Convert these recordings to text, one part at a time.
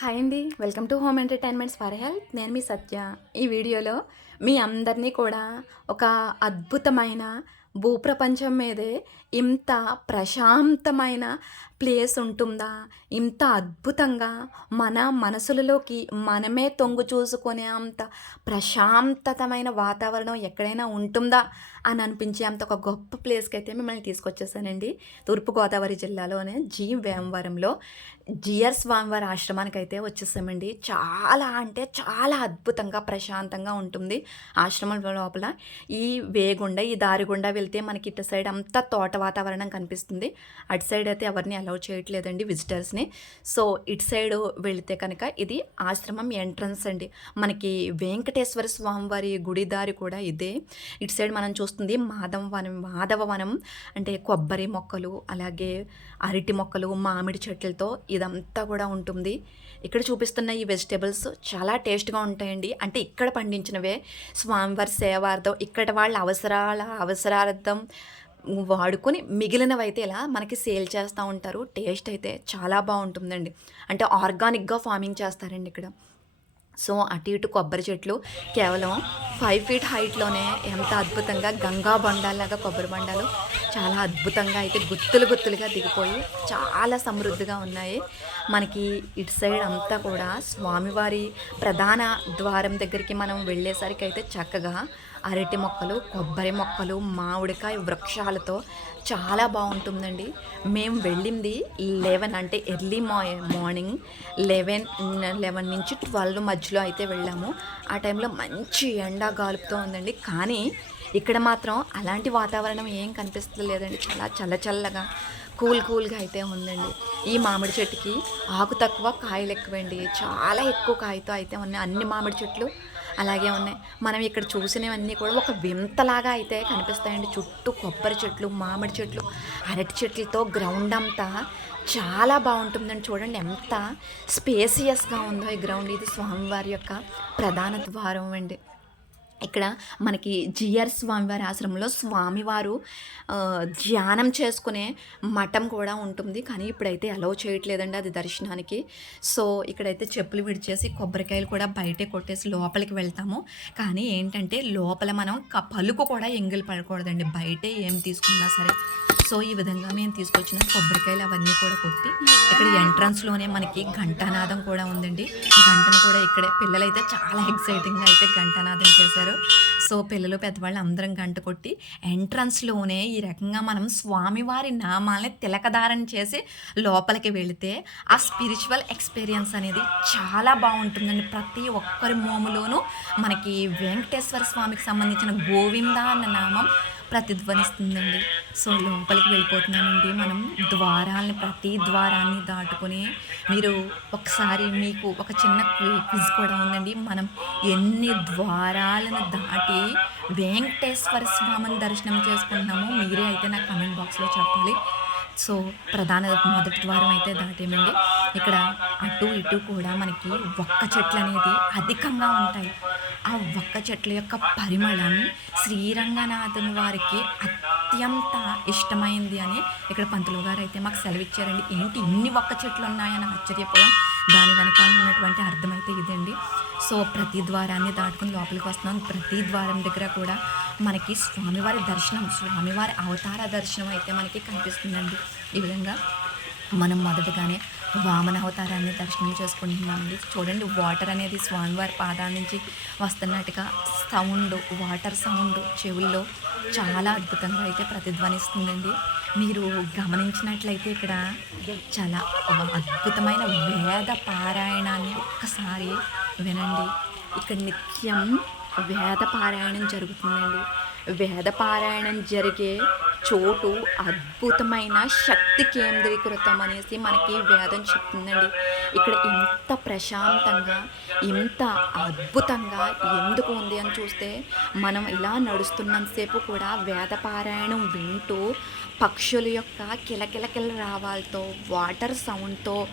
Hi అండి. Welcome to home entertainments for health. నేను మీ సత్య. ఈ వీడియోలో మీ అందరినీ కూడా ఒక అద్భుతమైన భూప్రపంచం మీదే ఇంత ప్రశాంతమైన ప్లేస్ ఉంటుందా? ఇంత అద్భుతంగా మన మనసులలోకి మనమే తొంగు చూసుకునే అంత ప్రశాంతతమైన వాతావరణం ఎక్కడైనా ఉంటుందా? అని అనిపించే అంత ఒక గొప్ప ప్లేస్కి అయితే మిమ్మల్ని తీసుకొచ్చేసానండి. తూర్పుగోదావరి జిల్లాలోనే జీ వేమవరంలో జిఆర్ స్వామివారి ఆశ్రమానికి అయితే వచ్చేసామండి. చాలా అంటే చాలా అద్భుతంగా ప్రశాంతంగా ఉంటుంది ఆశ్రమం లోపల. ఈ వేగుండ ఈ దారి గుండా వెళ్తే మనకి ఇటు సైడ్ అంతా తోట వాతావరణం కనిపిస్తుంది. అటు సైడ్ అయితే ఎవరిని అలౌ చేయట్లేదండి విజిటర్స్ని సో ఇటు సైడ్ వెళితే కనుక ఇది ఆశ్రమం ఎంట్రన్స్ అండి. మనకి వెంకటేశ్వర స్వామివారి గుడి దారి కూడా ఇదే. ఇటు సైడ్ మనం చూస్తుంది మాధవ వనం మాధవ వనం అంటే కొబ్బరి మొక్కలు అలాగే అరటి మొక్కలు మామిడి చెట్లతో ఇదంతా కూడా ఉంటుంది. ఇక్కడ చూపిస్తున్న ఈ వెజిటేబుల్స్ చాలా టేస్ట్గా ఉంటాయండి. అంటే ఇక్కడ పండించినవే. స్వామివారి సేవార్థం ఇక్కడ వాళ్ళ అవసరాల అవసరార్థం వాడుకొని మిగిలినవి అయితే ఇలా మనకి సేల్ చేస్తూ ఉంటారు టేస్ట్ అయితే చాలా బాగుంటుందండి. అంటే ఆర్గానిక్గా ఫార్మింగ్ చేస్తారండి ఇక్కడ. సో అటు ఇటు కొబ్బరి చెట్లు కేవలం ఫైవ్ ఫీట్ హైట్లోనే ఎంత అద్భుతంగా గంగా బండాలాగా కొబ్బరి బండాలు చాలా అద్భుతంగా అయితే గుత్తులు గుత్తులుగా దిగిపోయి చాలా సమృద్ధిగా ఉన్నాయి. మనకి ఇటు సైడ్ అంతా కూడా స్వామివారి ప్రధాన ద్వారం దగ్గరికి మనం వెళ్ళేసరికి అయితే చక్కగా అరటి మొక్కలు కొబ్బరి మొక్కలు మామిడికాయ వృక్షాలతో చాలా బాగుంటుందండి. మేము వెళ్ళింది లెవెన్ అంటే ఎర్లీ మా మార్నింగ్ లెవెన్ లెవెన్ నుంచి ట్వెల్వ్ మధ్యలో అయితే వెళ్ళాము. ఆ టైంలో మంచి ఎండ గాలుపుతో ఉందండి. కానీ ఇక్కడ మాత్రం అలాంటి వాతావరణం ఏం కనిపిస్తలేదండి. చాలా చల్లచల్లగా కూల్ కూల్గా అయితే ఉందండి. ఈ మామిడి చెట్టుకి ఆకు తక్కువ కాయలు ఎక్కువండి. చాలా ఎక్కువ కాయతో అయితే ఉన్నాయి. అన్ని మామిడి చెట్లు అలాగే ఉన్నాయి. మనం ఇక్కడ చూసినవన్నీ కూడా ఒక వింతలాగా అయితే కనిపిస్తాయండి. చుట్టూ కొబ్బరి చెట్లు మామిడి చెట్లు అరటి చెట్లతో గ్రౌండ్ అంతా చాలా బాగుంటుందండి చూడండి. ఎంత స్పేసియస్గా ఉందో ఈ గ్రౌండ్ ఇది స్వామివారి యొక్క ప్రధాన ద్వారం అండి. ఇక్కడ మనకి జిఆర్ స్వామివారి ఆశ్రమంలో స్వామివారు ధ్యానం చేసుకునే మఠం కూడా ఉంటుంది. కానీ ఇప్పుడైతే అలౌ చేయట్లేదండి అది దర్శనానికి. సో ఇక్కడైతే చెప్పులు విడిచేసి కొబ్బరికాయలు కూడా బయటే కొట్టేసి లోపలికి వెళ్తాము. కానీ ఏంటంటే లోపల మనం క- పలుకు కూడా ఎంగిలి పడకూడదండి. బయటే ఏం తీసుకున్నా సరే. సో ఈ విధంగా మేము తీసుకొచ్చిన కొబ్బరికాయలు అవన్నీ కూడా కొట్టి ఇక్కడ ఎంట్రన్స్లోనే మనకి ఘంటానాదం కూడా ఉందండి. ఘంటను కూడా ఇక్కడే పిల్లలైతే చాలా ఎక్సైటింగ్గా అయితే ఘంటానాదం చేశారు. సో పిల్లలు పెద్దవాళ్ళు అందరం గంట కొట్టి ఎంట్రన్స్లోనే ఈ రకంగా మనం స్వామివారి నామాలని తిలకధారణ చేసి లోపలికి వెళితే ఆ స్పిరిచువల్ ఎక్స్పీరియన్స్ అనేది చాలా బాగుంటుందండి. ప్రతి ఒక్కరి మోములోనూ మనకి వెంకటేశ్వర స్వామికి సంబంధించిన గోవింద అన్న నామం ప్రతిధ్వనిస్తుందండి. సో లోపలికి వెళ్ళిపోతున్నానండి. మనం ద్వారాలని ప్రతి ద్వారాన్ని దాటుకొని మీరు ఒకసారి మీకు ఒక చిన్న క్విజ్ కూడా ఉందండి. మనం ఎన్ని ద్వారాలను దాటి వెంకటేశ్వర స్వామిని దర్శనం చేసుకుంటున్నామో మీరే అయితే నాకు కమెంట్ బాక్స్లో చెప్పాలి. సో ప్రధాన మొదటి ద్వారం అయితే దాటేమండి. ఇక్కడ అటు ఇటు కూడా మనకి ఒక్క చెట్లు అనేది అధికంగా ఉంటాయి. ఆ ఒక్క చెట్ల యొక్క పరిమళం శ్రీరంగనాథుని వారికి అత్యంత ఇష్టమైంది అని ఇక్కడ పంతులు గారు అయితే మాకు సెలవిచ్చారండి. ఏంటి ఇన్ని ఒక్క చెట్లు ఉన్నాయని ఆశ్చర్యపోయాం. దాని వెనకాల ఉన్నటువంటి అర్థమైతే ఇదండి. సో ప్రతి ద్వారాన్ని దాటుకుని లోపలికి వస్తున్నాం. ప్రతి ద్వారం దగ్గర కూడా మనకి స్వామివారి దర్శనం స్వామివారి అవతార దర్శనం అయితే మనకి కనిపిస్తుందండి. ఈ విధంగా మనం మొదటగానే వామన అవతారాన్ని దర్శనం చేసుకుంటున్నామండి. చూడండి వాటర్ అనేది స్వామివారి పాదాల నుంచి వస్తున్నట్టుగా సౌండ్ వాటర్ సౌండ్ చెవుల్లో చాలా అద్భుతంగా అయితే ప్రతిధ్వనిస్తుందండి. మీరు గమనించినట్లయితే ఇక్కడ చాలా అద్భుతమైన వేద పారాయణాన్ని ఒక్కసారి వినండి. ఇక్కడ నిత్యం వేద పారాయణం జరుగుతుందండి. వేదపారాయణం జరిగే చోటు అద్భుతమైన శక్తి కేంద్రీకృతం అనేసి మనకి వేదం చెప్తుందండి. ఇక్కడ ఇంత ప్రశాంతంగా ఇంత అద్భుతంగా ఎందుకు ఉంది అని చూస్తే మనం ఇలా నడుస్తున్నంతసేపు కూడా వేదపారాయణం వింటూ పక్షుల యొక్క కిలకిలకిల రావాలతో వాటర్ సౌండ్తో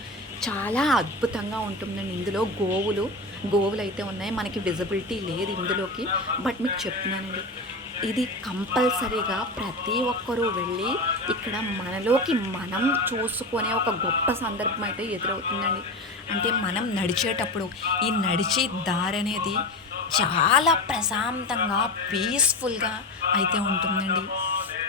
చాలా అద్భుతంగా ఉంటుందండి. ఇందులో గోవులు గోవులు అయితే ఉన్నాయి. మనకి విజిబిలిటీ లేదు ఇందులోకి. బట్ మీకు చెప్తున్నానండి ఇది కంపల్సరీగా ప్రతి ఒక్కరూ వెళ్ళి ఇక్కడ మనలోకి మనం చూసుకునే ఒక గొప్ప సందర్భం అయితే ఎదురవుతుందండి. అంటే మనం నడిచేటప్పుడు ఈ నడిచే దారి అనేది చాలా ప్రశాంతంగా పీస్ఫుల్గా అయితే ఉంటుందండి.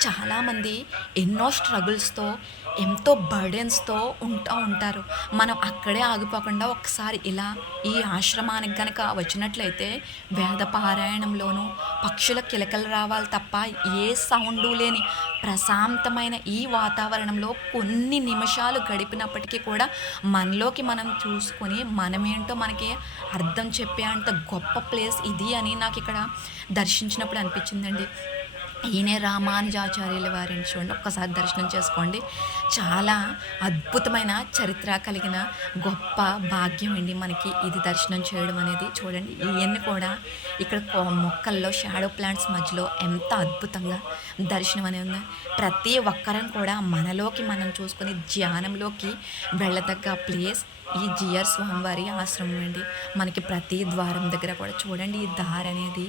చాలామంది ఎన్నో స్ట్రగుల్స్తో ఎంతో బర్డెన్స్తో ఉంటూ ఉంటారు. మనం అక్కడే ఆగిపోకుండా ఒకసారి ఇలా ఈ ఆశ్రమానికి కనుక వచ్చినట్లయితే వేద పారాయణంలోనూ పక్షుల కిలకలు రావాలి తప్ప ఏ సౌండు లేని ప్రశాంతమైన ఈ వాతావరణంలో కొన్ని నిమిషాలు గడిపినప్పటికీ కూడా మనలోకి మనం చూసుకొని మనమేంటో మనకి అర్థం చెప్పే అంత గొప్ప ప్లేస్ ఇది అని నాకు ఇక్కడ దర్శించినప్పుడు అనిపించిందండి. ఈయనే రామానుజాచార్యుల వారిని చూడండి ఒక్కసారి దర్శనం చేసుకోండి. చాలా అద్భుతమైన చరిత్ర కలిగిన గొప్ప భాగ్యం అండి మనకి ఇది దర్శనం చేయడం అనేది. చూడండి ఇవన్నీ కూడా ఇక్కడ కొ- మొక్కల్లో షాడో ప్లాంట్స్ మధ్యలో ఎంత అద్భుతంగా దర్శనం అనేది ఉంది. ప్రతి ఒక్కరం కూడా మనలోకి మనం చూసుకొని ధ్యానంలోకి వెళ్ళదగ్గ ప్లేస్ ఈ జిఆర్ స్వామివారి ఆశ్రమం అండి. మనకి ప్రతి ద్వారం దగ్గర కూడా చూడండి ఈ దారి అనేది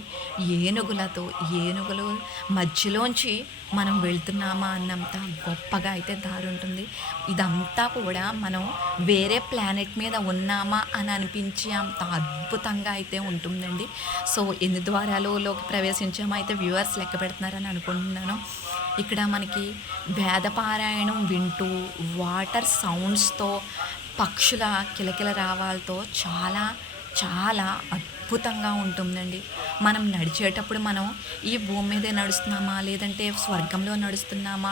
ఏనుగులతో ఏనుగులు మధ్యలోంచి మనం వెళ్తున్నామా అన్నంత గొప్పగా అయితే దారి ఉంటుంది. ఇదంతా కూడా మనం వేరే ప్లానెట్ మీద ఉన్నామా అని అనిపించే అంత అద్భుతంగా అయితే ఉంటుందండి. సో ఎన్ని ద్వారాలలోకి ప్రవేశించామో అయితే వ్యూవర్స్ లెక్క పెడుతున్నారని అనుకుంటున్నాను. ఇక్కడ మనకి వేదపారాయణం వింటూ వాటర్ సౌండ్స్తో పక్షుల కిలకిల రావాలతో చాలా చాలా అద్భుతంగా ఉంటుందండి. మనం నడిచేటప్పుడు మనం ఈ భూమి మీదే నడుస్తున్నామా లేదంటే స్వర్గంలో నడుస్తున్నామా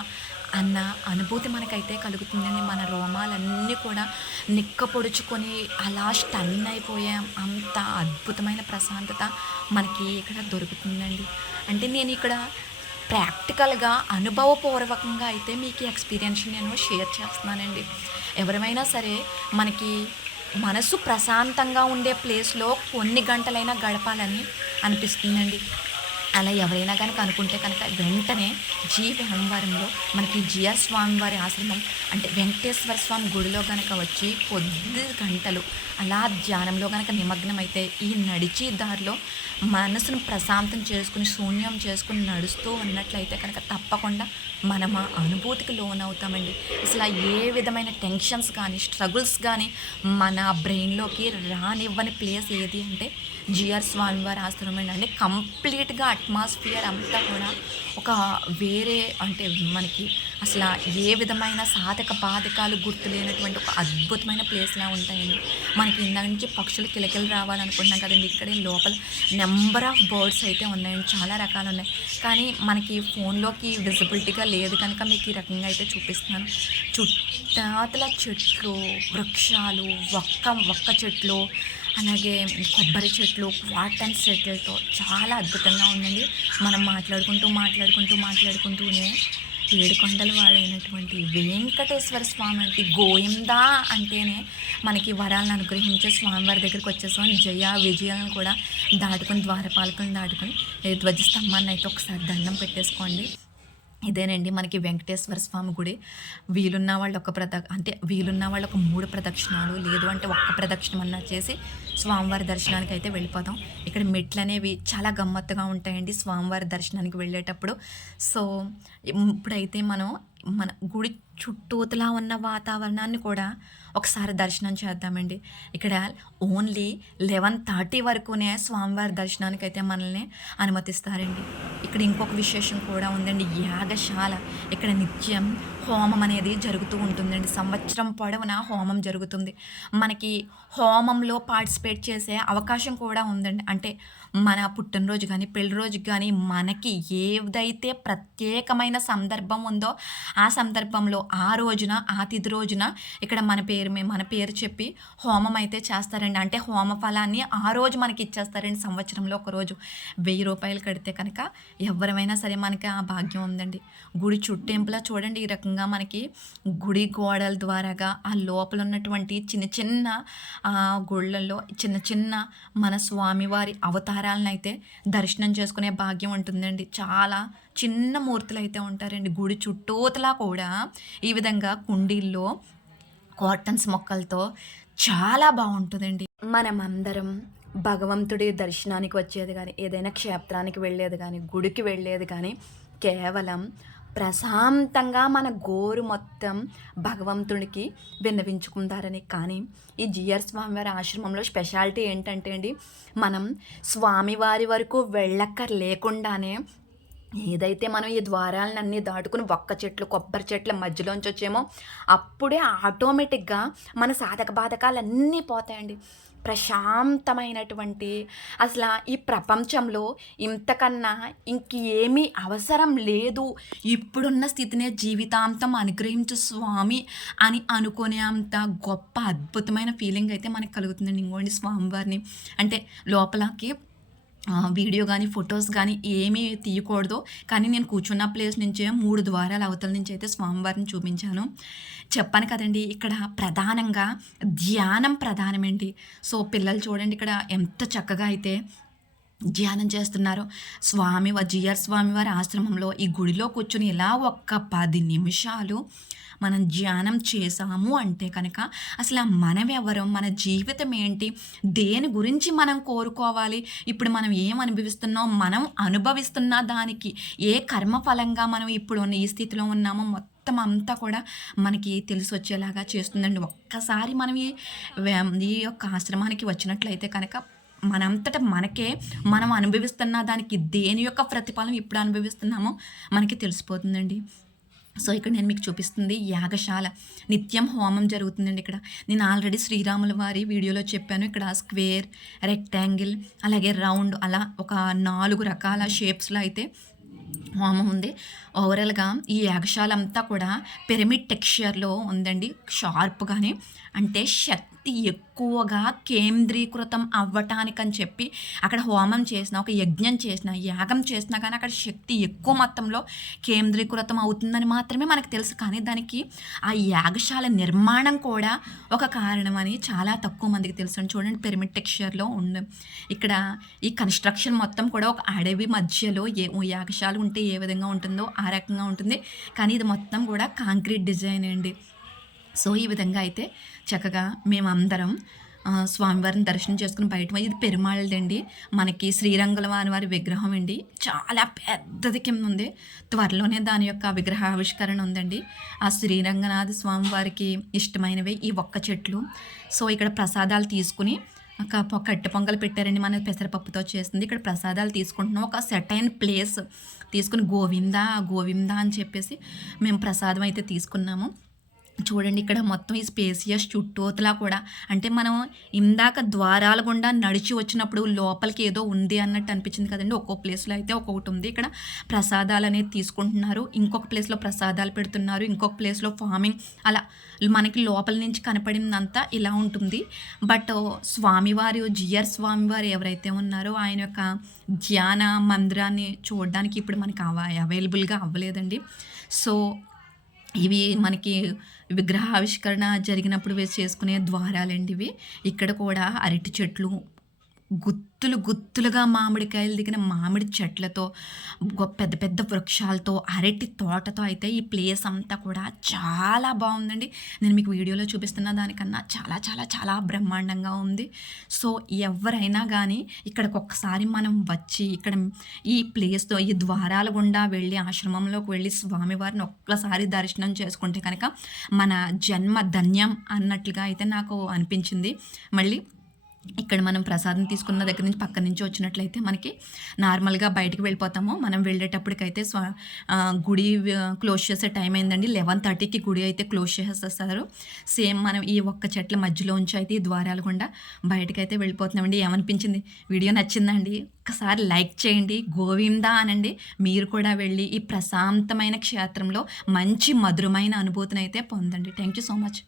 అన్న అనుభూతి మనకైతే కలుగుతుందండి. మన రోమాలన్నీ కూడా నిక్కపొడుచుకొని అలా స్టన్ అయిపోయాం అంత అద్భుతమైన ప్రశాంతత మనకి ఇక్కడ దొరుకుతుందండి. అంటే నేను ఇక్కడ ప్రాక్టికల్గా అనుభవపూర్వకంగా అయితే మీకు ఎక్స్పీరియన్స్ నేను షేర్ చేస్తున్నానండి. ఎవరైనా సరే మనకి మనసు ప్రశాంతంగా ఉండే ప్లేస్లో కొన్ని గంటలైనా గడపాలని అనిపిస్తుందండి. అలా ఎవరైనా కనుక అనుకుంటే కనుక వెంటనే జీ భీమవరంలో మనకి జిఆర్ స్వామివారి ఆశ్రమం అంటే వెంకటేశ్వర స్వామి గుడిలో కనుక వచ్చి కొద్ది గంటలు అలా ధ్యానంలో కనుక నిమగ్నమైతే ఈ నడిచి దారిలో మనసును ప్రశాంతం చేసుకుని శూన్యం చేసుకుని నడుస్తూ ఉన్నట్లయితే కనుక తప్పకుండా మనం ఆ అనుభూతికి లోనవుతామండి. అసలు ఏ విధమైన టెన్షన్స్ కానీ స్ట్రగుల్స్ కానీ మన బ్రెయిన్లోకి రానివ్వని ప్లేస్ ఏది అంటే జిఆర్ స్వామివారి ఆశ్రమం అండి కంప్లీట్గా అట్మాస్ఫియర్ అంతా కూడా ఒక వేరే అంటే మనకి అసలు ఏ విధమైన సాధక బాధకాలు గుర్తు లేనటువంటి ఒక అద్భుతమైన ప్లేస్లా ఉంటాయండి. మనకి ఇందాక నుంచి పక్షులు కిలకిలు రావాలనుకుంటున్నాం కదండి. ఇక్కడే లోపల నెంబర్ ఆఫ్ బర్డ్స్ అయితే ఉన్నాయండి. చాలా రకాలు ఉన్నాయి. కానీ మనకి ఫోన్లోకి విజిబిలిటీగా లేదు కనుక మీకు ఈ రకంగా అయితే చూపిస్తున్నాను. చుట్టాతల చెట్లు వృక్షాలు ఒక్క ఒక్క చెట్లు అలాగే కొబ్బరి చెట్లు వాటర్ చెట్లతో చాలా అద్భుతంగా ఉందండి. మనం మాట్లాడుకుంటూ మాట్లాడుకుంటూ మాట్లాడుకుంటూనే ఏడుకొండల వాడైనటువంటి వెంకటేశ్వర స్వామి అంటే గోయిందా అంటేనే మనకి వరాలను అనుగ్రహించే స్వామివారి దగ్గరికి వచ్చేసాం. జయ విజయాలను కూడా దాటుకొని ద్వారపాలకులను దాటుకొని ధ్వజస్తంభాన్ని అయితే ఒకసారి దండం పెట్టేసుకోండి. ఇదేనండి మనకి వెంకటేశ్వర స్వామి గుడి. వీలున్న వాళ్ళు ఒక ప్రద అంటే వీలున్న వాళ్ళు ఒక మూడు ప్రదక్షిణాలు లేదు అంటే ఒక్క ప్రదక్షిణం అన్నా చేసి స్వామివారి దర్శనానికి అయితే వెళ్ళిపోతాం. ఇక్కడ మెట్లు అనేవి చాలా గమ్మత్తుగా ఉంటాయండి స్వామివారి దర్శనానికి వెళ్ళేటప్పుడు. సో ఇప్పుడైతే మనం మన గుడి చుట్టూతలా ఉన్న వాతావరణాన్ని కూడా ఒకసారి దర్శనం చేద్దామండి. ఇక్కడ ఓన్లీ లెవెన్ థర్టీ వరకునే స్వామివారి దర్శనానికి అయితే మనల్ని అనుమతిస్తారండి. ఇక్కడ ఇంకొక విశేషం కూడా ఉందండి. యాగశాల. ఇక్కడ నిత్యం హోమం అనేది జరుగుతూ ఉంటుందండి. సంవత్సరం పొడవునా హోమం జరుగుతుంది. మనకి హోమంలో పార్టిసిపేట్ చేసే అవకాశం కూడా ఉందండి. అంటే మన పుట్టినరోజు కానీ పెళ్ళి రోజు కానీ మనకి ఏదైతే ప్రత్యేకమైన సందర్భం ఉందో ఆ సందర్భంలో ఆ రోజున ఆ తిథి రోజున ఇక్కడ మన పేరు మీ- మన పేరు చెప్పి హోమం అయితే చేస్తారండి. అంటే హోమ ఫలాన్ని ఆ రోజు మనకి ఇచ్చేస్తారండి సంవత్సరంలో ఒక రోజు. వెయ్యి రూపాయలు కడితే కనుక ఎవరైనా సరే మనకి ఆ భాగ్యం ఉందండి. గుడి చుట్టేంపులా చూడండి ఈ రకంగా మనకి గుడి గోడల ద్వారాగా ఆ లోపల ఉన్నటువంటి చిన్న చిన్న గుళ్ళల్లో చిన్న చిన్న మన స్వామివారి అవతారాలను అయితే దర్శనం చేసుకునే భాగ్యం ఉంటుందండి. చాలా చిన్న మూర్తులు అయితే ఉంటారండి. గుడి చుట్టూతలా కూడా ఈ విధంగా కుండీల్లో కాటన్స్ మొక్కలతో చాలా బాగుంటుందండి. మనమందరం భగవంతుడి దర్శనానికి వచ్చేది కానీ ఏదైనా క్షేత్రానికి వెళ్ళేది కానీ గుడికి వెళ్ళేది కానీ కేవలం ప్రశాంతంగా మన గోరు మొత్తం భగవంతుడికి విన్నవించుకుంటారని. కానీ ఈ జిఆర్ స్వామివారి ఆశ్రమంలో స్పెషాలిటీ ఏంటంటే అండి మనం స్వామివారి వరకు వెళ్ళక్కర్ లేకుండానే ఏదైతే మనం ఈ ద్వారాలన్నీ దాటుకుని ఒక్క చెట్లు కొబ్బరి చెట్ల మధ్యలోంచి వచ్చేమో అప్పుడే ఆటోమేటిక్గా మన సాధక బాధకాలు అన్నీ పోతాయండి. ప్రశాంతమైనటువంటి అసలు ఈ ప్రపంచంలో ఇంతకన్నా ఇంకేమీ అవసరం లేదు. ఇప్పుడున్న స్థితినే జీవితాంతం అనుగ్రహించు స్వామి అని అనుకునే అంత గొప్ప అద్భుతమైన ఫీలింగ్ అయితే మనకు కలుగుతుందండి. ఇంకోండి స్వామివారిని అంటే లోపలకి వీడియో కానీ ఫొటోస్ కానీ ఏమీ తీయకూడదు. కానీ నేను కూర్చున్న ప్లేస్ నుంచే మూడు ద్వారాల అవతల నుంచి అయితే స్వామివారిని చూపించాను. చెప్పాను కదండి ఇక్కడ ప్రధానంగా ధ్యానం ప్రధానమండి. సో పిల్లలు చూడండి ఇక్కడ ఎంత చక్కగా అయితే ధ్యానం చేస్తున్నారు. స్వామి జిఆర్ స్వామి వారి ఆశ్రమంలో ఈ గుడిలో కూర్చుని ఇలా ఒక్క పది నిమిషాలు మనం ధ్యానం చేసాము అంటే కనుక అసలు మనం ఎవరు మన జీవితం ఏంటి? దేని గురించి మనం కోరుకోవాలి? ఇప్పుడు మనం ఏం అనుభవిస్తున్నాం? మనం అనుభవిస్తున్న దానికి ఏ కర్మఫలంగా మనం ఇప్పుడు ఉన్న ఈ స్థితిలో ఉన్నామో మొత్తం మొత్తం అంతా కూడా మనకి తెలిసి వచ్చేలాగా చేస్తుందండి. ఒక్కసారి మనం ఈ యొక్క ఆశ్రమానికి వచ్చినట్లయితే కనుక మనంతట మనకే మనం అనుభవిస్తున్న దానికి దేని యొక్క ప్రతిఫలం ఇప్పుడు అనుభవిస్తున్నామో మనకి తెలిసిపోతుందండి. సో ఇక్కడ నేను మీకు చూపిస్తుంది యాగశాల. నిత్యం హోమం జరుగుతుందండి ఇక్కడ. నేను ఆల్రెడీ శ్రీరాముల వారి వీడియోలో చెప్పాను. ఇక్కడ స్క్వేర్ రెక్టాంగిల్ అలాగే రౌండ్ అలా ఒక నాలుగు రకాల షేప్స్లో అయితే హోమం ఉంది. ఓవరాల్గా ఈ యాగశాల అంతా కూడా పిరమిడ్ టెక్స్చర్లో ఉందండి. షార్ప్గానే అంటే శక్తి ఎక్కువగా కేంద్రీకృతం అవ్వటానికని చెప్పి అక్కడ హోమం చేసిన ఒక యజ్ఞం చేసిన యాగం చేసినా కానీ అక్కడ శక్తి ఎక్కువ మొత్తంలో కేంద్రీకృతం అవుతుందని మాత్రమే మనకు తెలుసు. కానీ దానికి ఆ యాగశాల నిర్మాణం కూడా ఒక కారణం అని చాలా తక్కువ మందికి తెలుసు. చూడండి పిరమిడ్ టెక్స్చర్లో ఉంది ఇక్కడ ఈ కన్స్ట్రక్షన్ మొత్తం కూడా ఒక అడవి మధ్యలో ఏ యాగశాల ఉంటే ఏ విధంగా ఉంటుందో ఆ రకంగా ఉంటుంది. కానీ ఇది మొత్తం కూడా కాంక్రీట్ డిజైన్ అండి. సో ఈ విధంగా అయితే చక్కగా మేమందరం స్వామివారిని దర్శనం చేసుకుని బయట ఇది పెరుమాళ్ళదండి. మనకి శ్రీరంగుల వారి వారి విగ్రహం అండి. చాలా పెద్దది కింద ఉంది. త్వరలోనే దాని యొక్క విగ్రహ ఆవిష్కరణ ఉందండి. ఆ శ్రీరంగనాథ స్వామి వారికి ఇష్టమైనవి ఈ ఒక్క చెట్లు. సో ఇక్కడ ప్రసాదాలు తీసుకుని ఒక కట్టె పొంగలు పెట్టారండి మన పెసరపప్పుతో చేస్తుంది ఇక్కడ ప్రసాదాలు తీసుకుంటున్నాం. ఒక సెట్ అయిన ప్లేస్ తీసుకుని గోవిందా గోవిందా అని చెప్పేసి మేము ప్రసాదం అయితే తీసుకున్నాము. చూడండి ఇక్కడ మొత్తం ఈ స్పేసియస్ చుట్టూతలా కూడా. అంటే మనం ఇందాక ద్వారాల గుండా నడిచి వచ్చినప్పుడు లోపలికి ఏదో ఉంది అన్నట్టు అనిపించింది కదండి. ఒక్కో ప్లేస్లో అయితే ఒక్కొక్కటి ఉంది. ఇక్కడ ప్రసాదాలు అనేది తీసుకుంటున్నారు. ఇంకొక ప్లేస్లో ప్రసాదాలు పెడుతున్నారు. ఇంకొక ప్లేస్లో ఫార్మింగ్ అలా మనకి లోపల నుంచి కనపడిందంతా ఇలా ఉంటుంది. బట్ స్వామివారి జిఆర్ స్వామివారు ఎవరైతే ఉన్నారో ఆయన యొక్క ధ్యాన మందిరాన్ని చూడడానికి ఇప్పుడు మనకి అవైలబుల్గా అవ్వలేదండి. సో ఇవి మనకి విగ్రహావిష్కరణ జరిగినప్పుడు వేసి చేసుకునే ద్వారాలండి ఇవి ఇక్కడ కూడా అరటి చెట్లు గుత్తులు గుత్తులుగా మామిడికాయలు దిగిన మామిడి చెట్లతో పెద్ద పెద్ద వృక్షాలతో అరటి తోటతో అయితే ఈ ప్లేస్ అంతా కూడా చాలా బాగుందండి. నేను మీకు వీడియోలో చూపిస్తున్న దానికన్నా చాలా చాలా చాలా బ్రహ్మాండంగా ఉంది. సో ఎవరైనా కానీ ఇక్కడికి ఒక్కసారి మనం వచ్చి ఇక్కడ ఈ ప్లేస్తో ఈ ద్వారాల గుండా వెళ్ళి ఆశ్రమంలోకి వెళ్ళి స్వామివారిని ఒక్కసారి దర్శనం చేసుకుంటే కనుక మన జన్మ ధన్యం అన్నట్లుగా అయితే నాకు అనిపించింది. మళ్ళీ ఇక్కడ మనం ప్రసాదం తీసుకున్న దగ్గర నుంచి పక్క నుంచి వచ్చినట్లయితే మనకి నార్మల్గా బయటకు వెళ్ళిపోతాము. మనం వెళ్ళేటప్పటికైతే స్వ గుడి క్లోజ్ చేసే టైం అయిందండి. లెవెన్ థర్టీకి గుడి అయితే క్లోజ్ చేసేస్తారు. సేమ్ మనం ఈ ఒక్క చెట్ల మధ్యలో ఉంచి అయితే ఈ ద్వారాలు గుండా బయటకు అయితే వెళ్ళిపోతున్నామండి. ఏమనిపించింది? వీడియో నచ్చిందండి? ఒక్కసారి లైక్ చేయండి. గోవిందా అనండి. మీరు కూడా వెళ్ళి ఈ ప్రశాంతమైన క్షేత్రంలో మంచి మధురమైన అనుభూతిని అయితే పొందండి. Thank you so much.